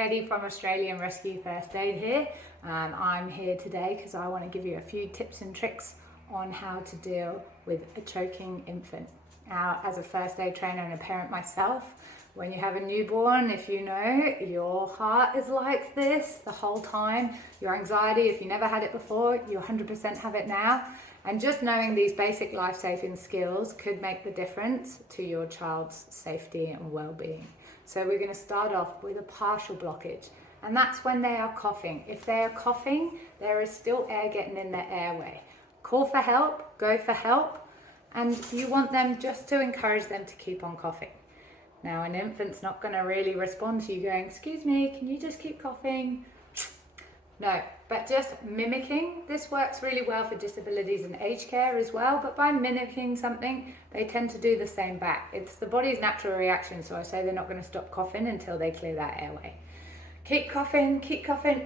Katie from Australian Rescue First Aid here. I'm here today because I want to give you a few tips and tricks on how to deal with a choking infant. Now, as a first aid trainer and a parent myself, when you have a newborn, if you know, your heart is like this the whole time. Your anxiety, if you never had it before, you 100% have it now. And just knowing these basic life-saving skills could make the difference to your child's safety and well-being. So we're going to start off with a partial blockage, and that's when they are coughing. If they are coughing, there is still air getting in their airway. Call for help, go for help, and you want them just to encourage them to keep on coughing. Now, an infant's not going to really respond to you going, "Excuse me, can you just keep coughing?" No, but just mimicking. This works really well for disabilities and aged care as well, but by mimicking something, they tend to do the same back. It's the body's natural reaction, so I say they're not going to stop coughing until they clear that airway. Keep coughing, keep coughing.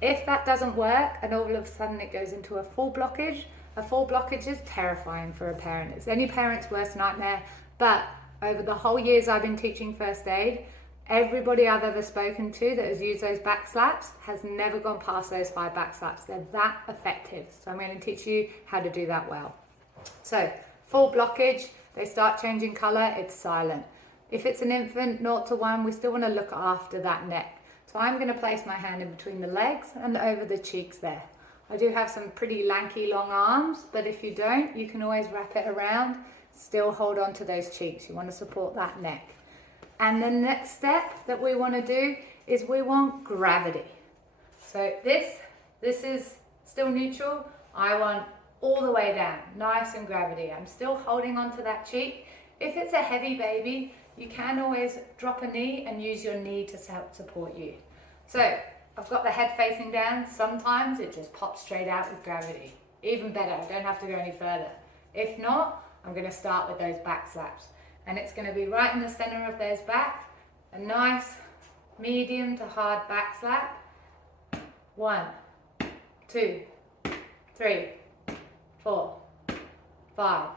If that doesn't work and all of a sudden it goes into a full blockage is terrifying for a parent. It's any parent's worst nightmare, but over the whole years I've been teaching first aid, everybody I've ever spoken to that has used those back slaps has never gone past those 5 back slaps. They're that effective. So I'm going to teach you how to do that well. So full blockage, they start changing colour, it's silent. If it's an infant 0 to 1, we still want to look after that neck. So I'm going to place my hand in between the legs and over the cheeks there. I do have some pretty lanky long arms, but if you don't, you can always wrap it around. Still hold on to those cheeks. You want to support that neck. And the next step that we want to do is we want gravity. So this is still neutral. I want all the way down, nice and gravity. I'm still holding on to that cheek. If it's a heavy baby, you can always drop a knee and use your knee to help support you. So I've got the head facing down. Sometimes it just pops straight out with gravity. Even better, I don't have to go any further. If not, I'm going to start with those back slaps. And it's going to be right in the center of those back, a nice medium to hard back slap. 1, 2, 3, 4, 5.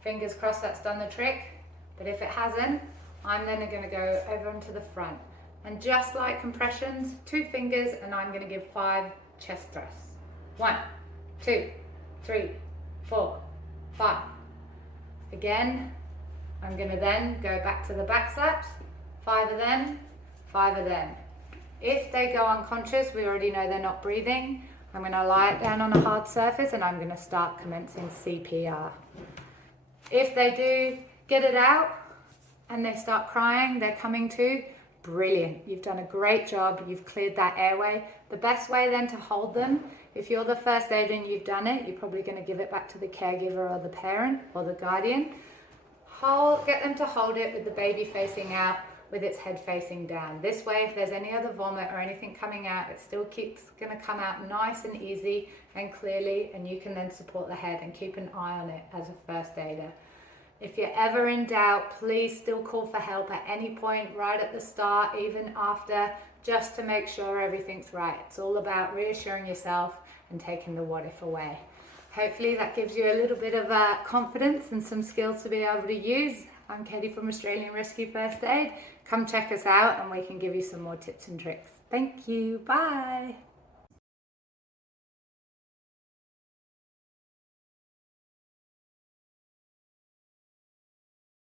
Fingers crossed that's done the trick, but if it hasn't, I'm then going to go over onto the front. And just like compressions, 2 fingers, and I'm going to give 5 chest thrusts. 1, 2, 3, 4, 5. Again, I'm going to then go back to the back slaps, 5 of them, 5 of them. If they go unconscious, we already know they're not breathing. I'm going to lie it down on a hard surface and I'm going to start commencing CPR. If they do get it out and they start crying, they're coming to, brilliant. You've done a great job. You've cleared that airway. The best way then to hold them, if you're the first aid and you've done it, you're probably going to give it back to the caregiver or the parent or the guardian. Get them to hold it with the baby facing out, with its head facing down. This way, if there's any other vomit or anything coming out, it still keeps going to come out nice and easy and clearly, and you can then support the head and keep an eye on it as a first aider. If you're ever in doubt, please still call for help at any point, right at the start, even after, just to make sure everything's right. It's all about reassuring yourself and taking the what if away. Hopefully that gives you a little bit of confidence and some skills to be able to use. I'm Katie from Australian Rescue First Aid. Come check us out and we can give you some more tips and tricks. Thank you. Bye.